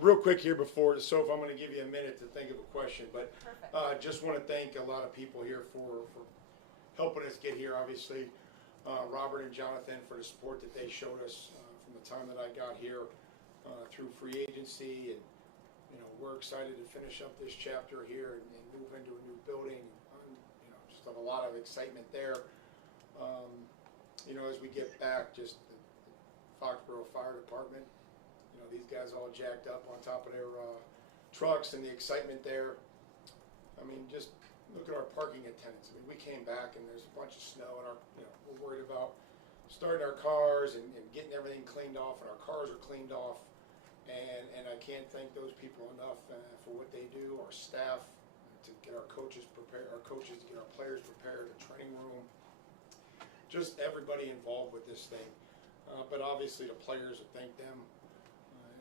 Real quick here before, so if I'm going to give you a minute to think of a question, but Perfect. just want to thank a lot of people here for helping us get here. Obviously, Robert and Jonathan for the support that they showed us from the time that I got here through free agency, and we're excited to finish up this chapter here and move into a new building. Just have a lot of excitement there. As we get back, just the Foxborough Fire Department. These guys all jacked up on top of their trucks and the excitement there. I mean, just look at our parking attendants. I mean, we came back and there's a bunch of snow, and we're worried about starting our cars and getting everything cleaned off, and our cars are cleaned off. And I can't thank those people enough for what they do. Our staff to get our coaches prepared, our coaches to get our players prepared, a training room. Just everybody involved with this thing. But obviously the players, I thank them.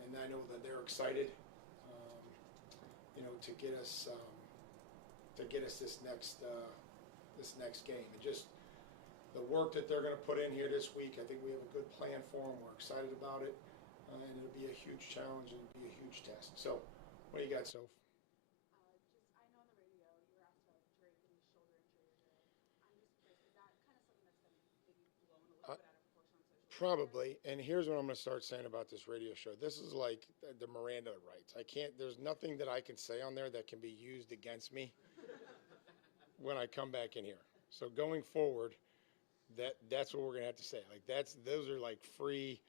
And I know that they're excited, to get us this next game. And just the work that they're going to put in here this week, I think we have a good plan for them. We're excited about it, and it'll be a huge challenge and it'll be a huge test. So, what do you got, Soph? I know on the radio you were asked about Drake and his shoulder injury today. I'm just curious, is that kind of something that's been maybe blown a little bit out of proportion on social media? Probably. And here's what I'm going to start saying about this radio show. This is like the Miranda rights. There's nothing that I can say on there that can be used against me when I come back in here. So going forward, that's what we're going to have to say. Like those are like free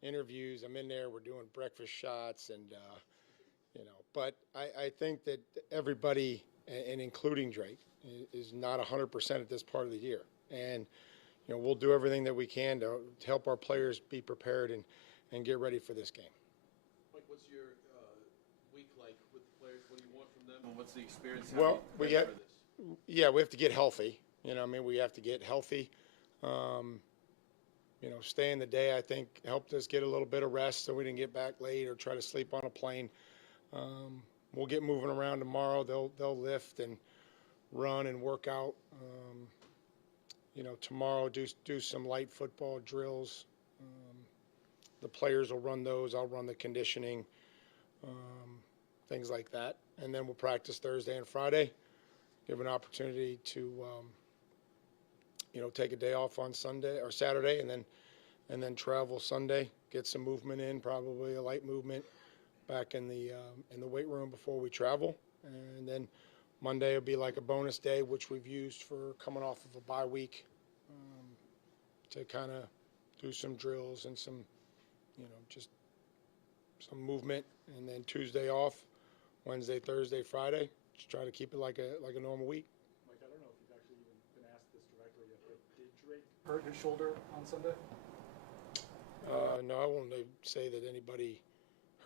interviews. I'm in there. We're doing breakfast shots, and But I think that everybody, and including Drake, is not 100% at this part of the year, and we'll do everything that we can to help our players be prepared and get ready for this game. Mike, what's your week like with the players? What do you want from them, and what's the experience? Well, we have to get healthy. We have to get healthy. Stay in the day, I think, helped us get a little bit of rest so we didn't get back late or try to sleep on a plane. We'll get moving around tomorrow. They'll lift and run and work out. Tomorrow do some light football drills. The players will run those. I'll run the conditioning, things like that. And then we'll practice Thursday and Friday. Give an opportunity to, take a day off on Sunday or Saturday, and then travel Sunday. Get some movement in, probably a light movement, back in the weight room before we travel. And then Monday will be like a bonus day, which we've used for coming off of a bye week, to kind of do some drills and some, just some movement. And then Tuesday off, Wednesday, Thursday, Friday. Just try to keep it like a normal week. Mike, I don't know if you've actually even been asked this directly yet, but did Drake hurt his shoulder on Sunday? No, I won't say that anybody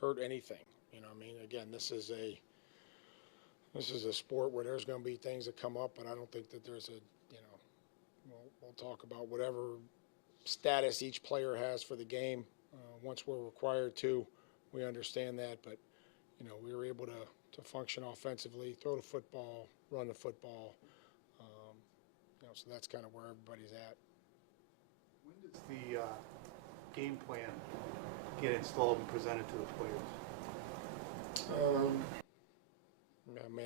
hurt anything. Again, this is a sport where there's going to be things that come up, but I don't think that there's we'll talk about whatever status each player has for the game. Once we're required to, we understand that, but we were able to function offensively, throw the football, run the football. So that's kind of where everybody's at. When does the game plan get installed and presented to the players?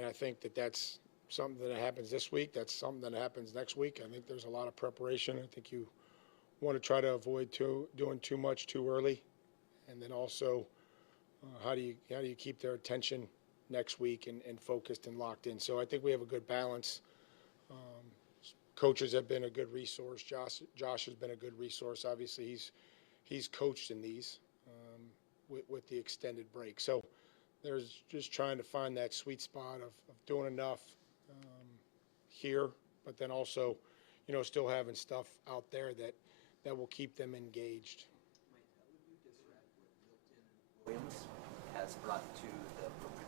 I think that's something that happens this week. That's something that happens next week. I think there's a lot of preparation. I think you want to try to avoid doing too much too early, and then also how do you keep their attention next week and focused and locked in. So I think we have a good balance. Coaches have been a good resource. Josh has been a good resource. Obviously, he's coached in these with the extended break. So there's just trying to find that sweet spot of doing enough here, but then also, still having stuff out there that will keep them engaged. Mike, how would you describe what Milton Williams has brought to the program?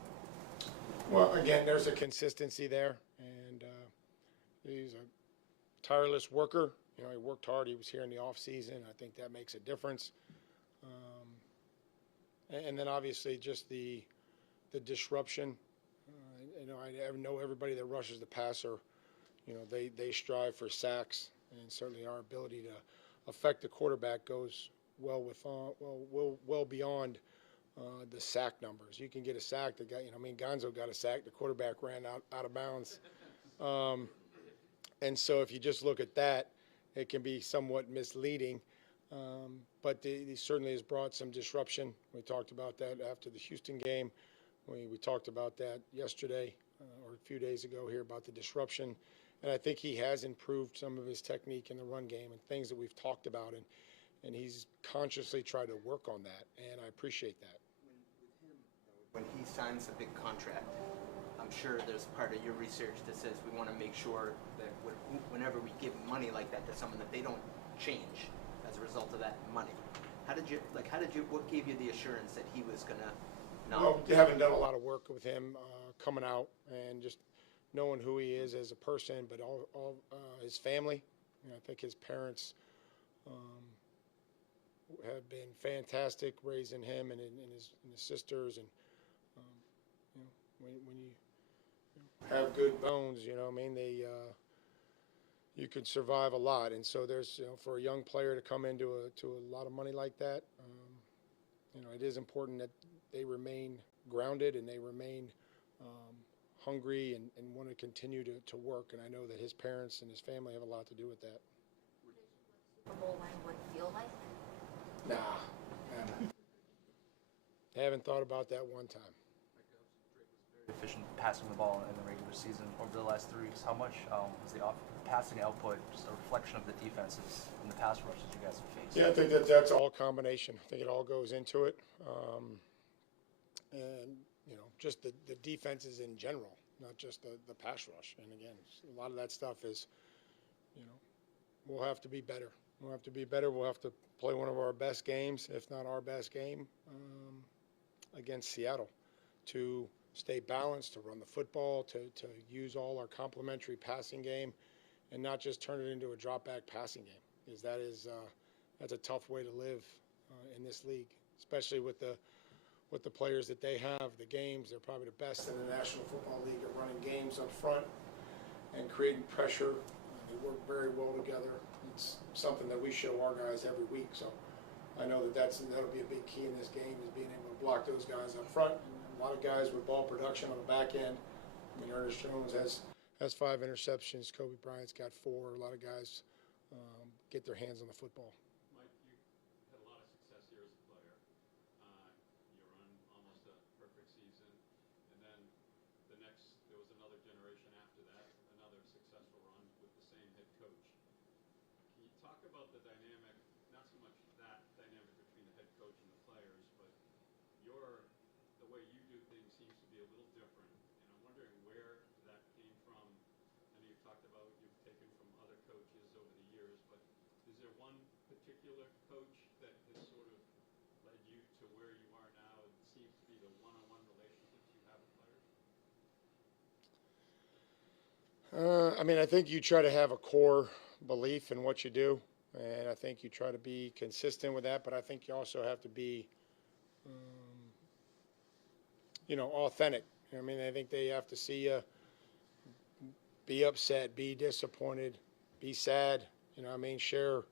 Well, again, there's a consistency there, and he's a tireless worker. He worked hard. He was here in the off season. I think that makes a difference. And then obviously just the disruption. I know everybody that rushes the passer, they strive for sacks, and certainly our ability to affect the quarterback goes well beyond the sack numbers. You can get a sack. The guy, Gonzo got a sack. The quarterback ran out of bounds. And so if you just look at that, it can be somewhat misleading. But he certainly has brought some disruption. We talked about that after the Houston game. We talked about that yesterday or a few days ago here about the disruption. And I think he has improved some of his technique in the run game and things that we've talked about. And he's consciously tried to work on that. And I appreciate that. When he signs a big contract, I'm sure there's part of your research that says we want to make sure that whenever we give money like that to someone, that they don't change as a result of that money. What gave you the assurance that he was going to not? Well, you haven't done a lot of work with him coming out and just knowing who he is as a person, but all his family. I think his parents have been fantastic raising him and his sisters. And when you have good bones, you can survive a lot. And so there's, for a young player to come into a lot of money like that, it is important that they remain grounded and they remain hungry and want to continue to work. And I know that his parents and his family have a lot to do with that. Super Bowl win would feel like? Nah. I haven't thought about that one time. Efficient passing the ball in the regular season over the last 3 weeks. How much was the passing output just a reflection of the defenses and the pass rushes you guys have faced? Yeah, I think that's all combination. I think it all goes into it. And, just the defenses in general, not just the pass rush. And again, a lot of that stuff is, we'll have to be better. We'll have to be better. We'll have to play one of our best games, if not our best game, against Seattle to stay balanced, to run the football, to use all our complementary passing game and not just turn it into a drop-back passing game, because that's a tough way to live in this league, especially with the players that they have, the games. They're probably the best in the National Football League at running games up front and creating pressure. They work very well together. It's something that we show our guys every week. So I know that'll be a big key in this game, is being able to block those guys up front. And a lot of guys with ball production on the back end. Ernest Jones has 5 interceptions. Kobe Bryant's got 4. A lot of guys get their hands on the football. Mike, you had a lot of success here as a player. You run almost a perfect season, and then there was another generation after that, another successful run with the same head coach. Can you talk about the dynamic, not so much that dynamic between the head coach and the players, but the way you do things seems to be a little different, and I'm wondering where that came from. I know you've talked about you've taken from other coaches over the years, but is there one particular coach that has sort of led you to where you are now? It seems to be the one-on-one relationships you have with players. I think you try to have a core belief in what you do, and I think you try to be consistent with that, but I think you also have to be authentic. I think they have to see you be upset, be disappointed, be sad, share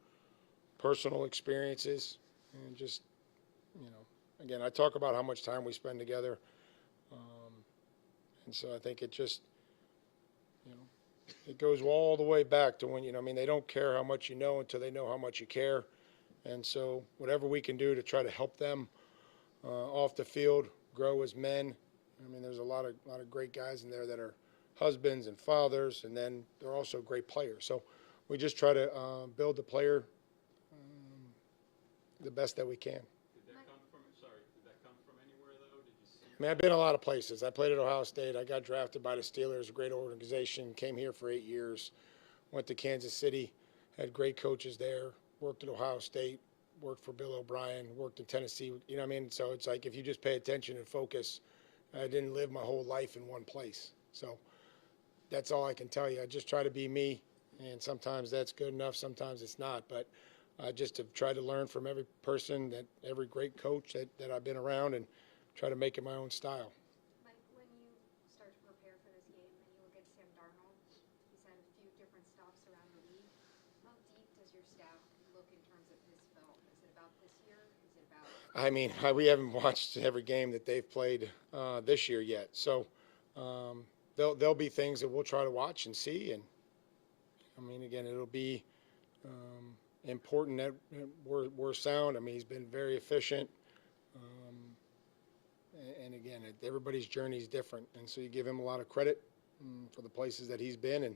personal experiences. And just, again, I talk about how much time we spend together. And so I think it just, it goes all the way back to when, they don't care how much you know until they know how much you care. And so whatever we can do to try to help them off the field, grow as men. There's a lot of great guys in there that are husbands and fathers, and then they're also great players. So we just try to build the player the best that we can. Did that come from anywhere, though? Did you see? I've been a lot of places. I played at Ohio State. I got drafted by the Steelers, a great organization, came here for 8 years, went to Kansas City, had great coaches there, worked at Ohio State, worked for Bill O'Brien, worked in Tennessee. So it's like if you just pay attention and focus, I didn't live my whole life in one place. So that's all I can tell you. I just try to be me, and sometimes that's good enough, sometimes it's not. But I just have tried to learn from every person, every great coach that I've been around, and try to make it my own style. Mike, when you start to prepare for this game and you look at Sam Darnold, he's had a few different stops around the league. How deep does your staff look in terms of his film? Is it about this year? Is it about I mean, we haven't watched every game that they've played this year yet. So there'll be things that we'll try to watch and see. And I mean, again, it'll be important that we're sound. I mean, he's been very efficient. And again, everybody's journey is different. And so you give him a lot of credit for the places that he's been and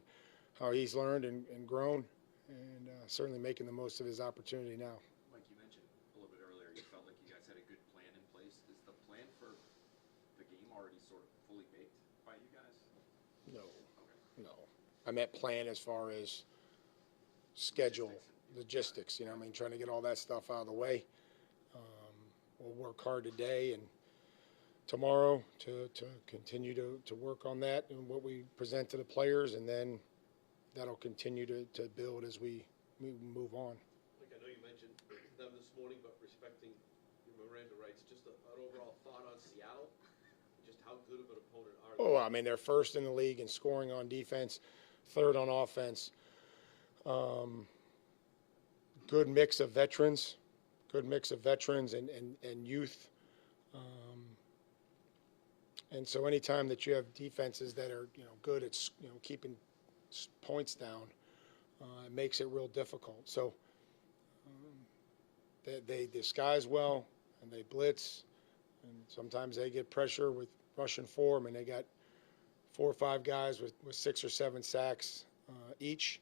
how he's learned and grown, and certainly making the most of his opportunity now. Mike, you mentioned a little bit earlier you felt like you guys had a good plan in place. Is the plan for the game already sort of fully baked by you guys? No, Okay. no. I meant plan as far as schedule, logistics. You know, I mean, trying to get all that stuff out of the way. We'll work hard today and tomorrow to continue to work on that and what we present to the players, and then that'll continue to build as we move on. Like, I know you mentioned them this morning, but respecting your Miranda rights, just an overall thought on Seattle, just how good of an opponent are they? Oh, I mean, they're first in the league in scoring on defense, third on offense. Good mix of veterans and youth. And so anytime that you have defenses that are, good at, keeping points down, it makes it real difficult. So they disguise well, and they blitz, and sometimes they get pressure with rushing form, and they got 4 or 5 guys with 6 or 7 sacks each.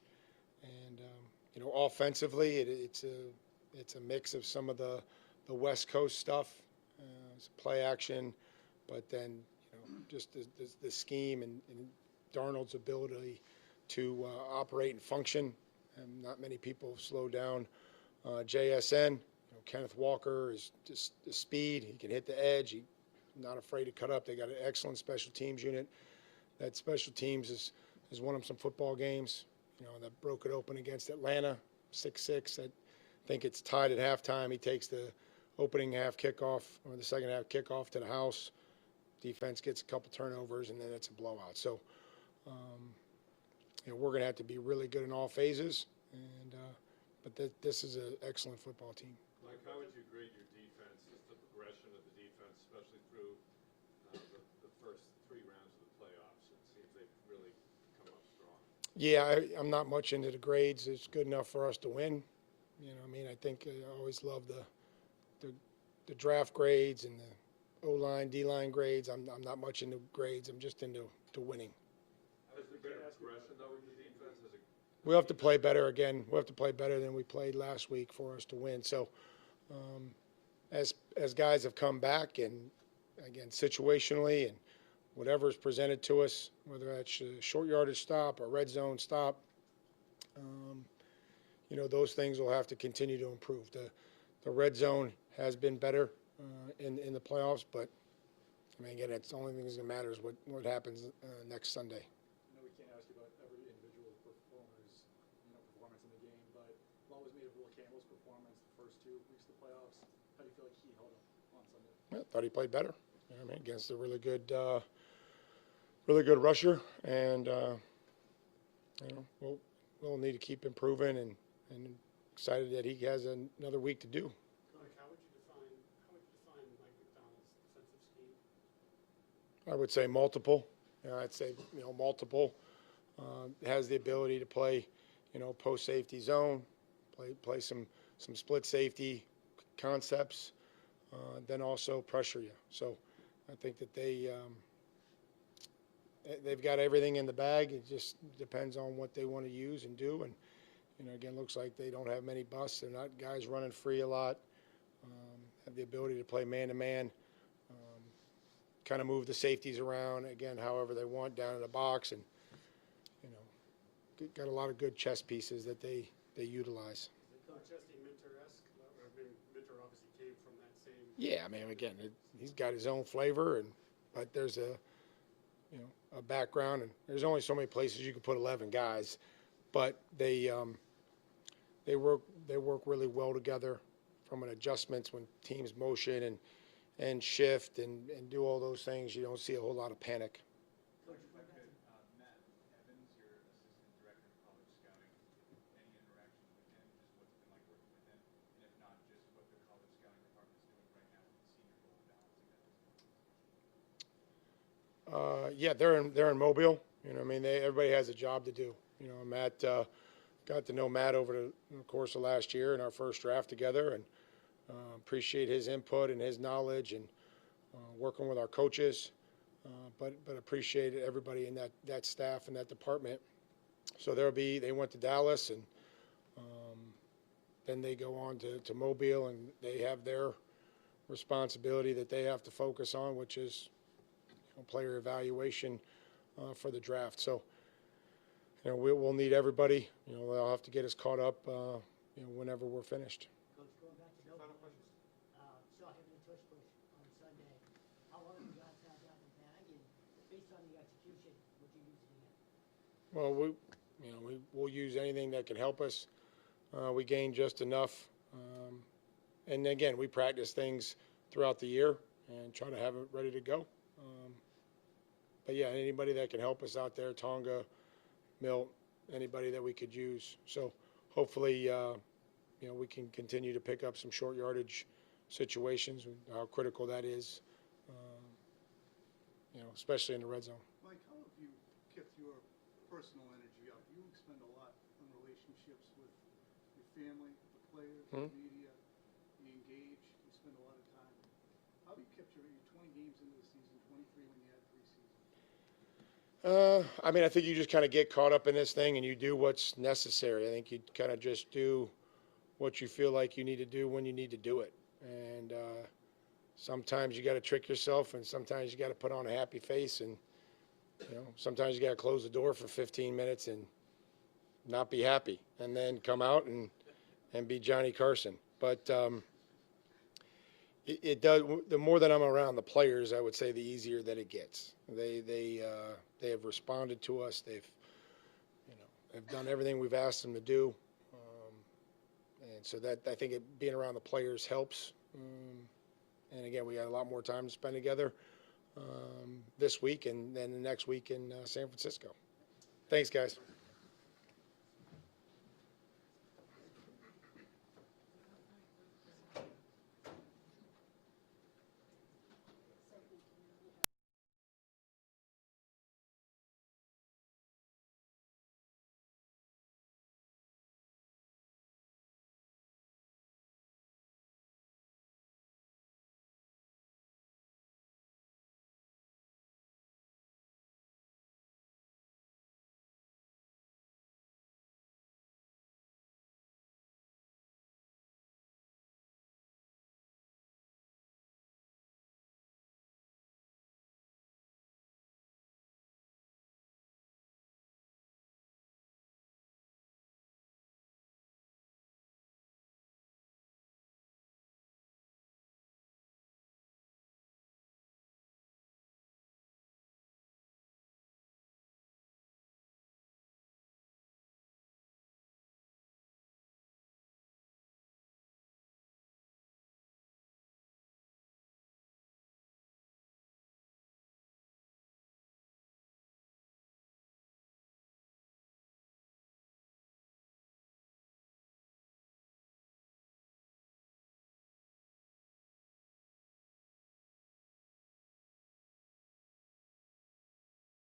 And offensively, it's a mix of some of the West Coast stuff, play action, but then just the scheme and Darnold's ability to operate and function. And not many people slow down JSN. Kenneth Walker is just the speed. He can hit the edge. He's not afraid to cut up. They got an excellent special teams unit. That special teams has won them some football games. That broke it open against Atlanta, 6-6. I think it's tied at halftime. He takes the opening half kickoff or the second half kickoff to the house. Defense gets a couple turnovers, and then it's a blowout. So, we're going to have to be really good in all phases. But this is an excellent football team. Mike, how would you grade your defense, just the progression of the defense, especially through the first 3 rounds of the playoffs? It seems they've really come up strong. Yeah, I'm not much into the grades. It's good enough for us to win. I think I always love the draft grades and the O-line, D-line grades. I'm not much into grades. I'm just into winning. Has there been a progression, though, with the defense? We'll have to play better again. We'll have to play better than we played last week for us to win. So as guys have come back, and, again, situationally and whatever's presented to us, whether that's a short yardage stop or red zone stop, those things will have to continue to improve. The red zone has been better in the playoffs, but again, it's the only thing that matters what happens next Sunday. I know we can't ask you about every individual performance in the game, but what was made of Will Campbell's performance the first 2 weeks of the playoffs? How do you feel like he held up on Sunday? I thought he played better. Against a really good rusher, and we'll need to keep improving, and excited that he has another week to do. Mike, how would you define Mike McDonald's defensive scheme? I would say multiple. I'd say multiple. Has the ability to play, post safety zone, play some split safety concepts, then also pressure you. So I think that they've got everything in the bag. It just depends on what they want to use and do. And again, looks like they don't have many busts. They're not guys running free a lot. Have the ability to play man-to-man, kind of move the safeties around, again, however they want down in the box. And, got a lot of good chess pieces that they utilize. Chesty Minter-esque? Minter obviously came from that same... Yeah, again, he's got his own flavor, but there's a background, and there's only so many places you can put 11 guys. But they work really well together from an adjustments when teams motion and shift and do all those things. You don't see a whole lot of panic. Coach, if I could, Matt Evans, your assistant director of college scouting, any interaction with him, just what's it been like working with him, and if not, just what the college scouting department is doing right now Yeah, they're in Mobile. You know, I mean, everybody has a job to do. You know, Matt got to know Matt over the course of last year in our first draft together, and appreciate his input and his knowledge, and working with our coaches. But appreciate everybody in that staff and that department. So they went to Dallas, and then they go on to Mobile, and they have their responsibility that they have to focus on, which is player evaluation for the draft. So, you know, we'll need everybody. You know, they'll have to get us caught up, you know, whenever we're finished. Coach, going back to saw him in the tush push on Sunday. How long have you guys had that in the bag? And based on the execution, would you use it again? Well, we'll use anything that can help us. We gain just enough. And again, we practice things throughout the year and try to have it ready to go. But yeah, anybody that can help us out there, Tonga, Milt, anybody that we could use. So hopefully, you know, we can continue to pick up some short yardage situations, how critical that is, you know, especially in the red zone. Mike, how have you kept your personal energy up? You expend a lot on relationships with your family, the players, the media. You engage. You spend a lot of time. How have you kept your 20 games into the season, 23 when you had 3 seasons? I mean, I think you just kind of get caught up in this thing and you do what's necessary. I think you kind of just do what you feel like you need to do when you need to do it. And sometimes you got to trick yourself, and sometimes you got to put on a happy face, and you know, sometimes you got to close the door for 15 minutes and not be happy, and then come out and be Johnny Carson. But it does. The more that I'm around the players, I would say the easier that it gets. They have responded to us. They've done everything we've asked them to do, and so that I think being around the players helps. And again, we got a lot more time to spend together this week and then the next week in San Francisco. Thanks, guys.